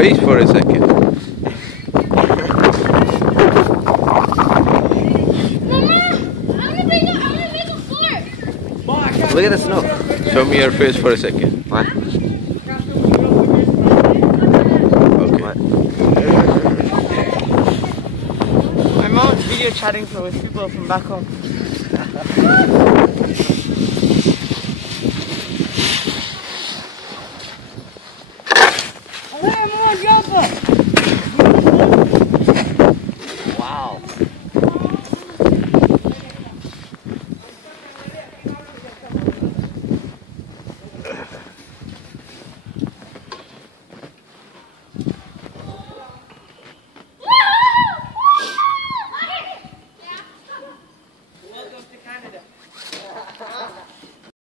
face for a second. Look at the snow. Show me your face for a second. What? Okay. What? My mom's video chatting with people from back home.